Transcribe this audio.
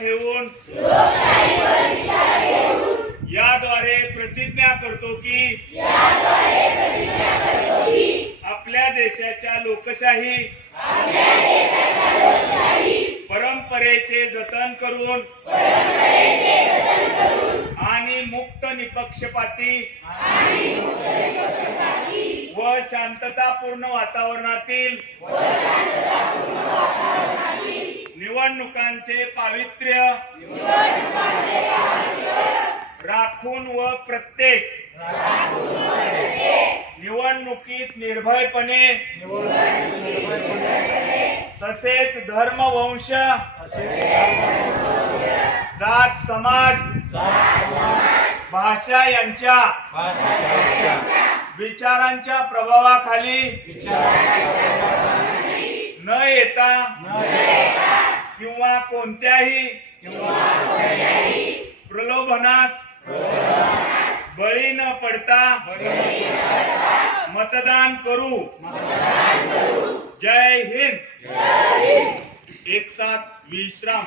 ठेवून याद्वारे प्रतिज्ञा करतो की आपल्या देशाच्या लोकशाही परंपरेचे जतन करून आणि मुक्त निपक्षपाती व शांततापूर्ण वातावरणातील निवडणुकांचे पावित्र्य राखून व प्रत्येक निवडणुकीत निर्भयपणे तसेच धर्म वंश जात समाज भाषा यांच्या विचारांच्या प्रभावाखाली न येता किंवा कोणत्याही प्रलोभनास बळी न पडता मतदान करू। जय हिंद। एक साथ विश्राम।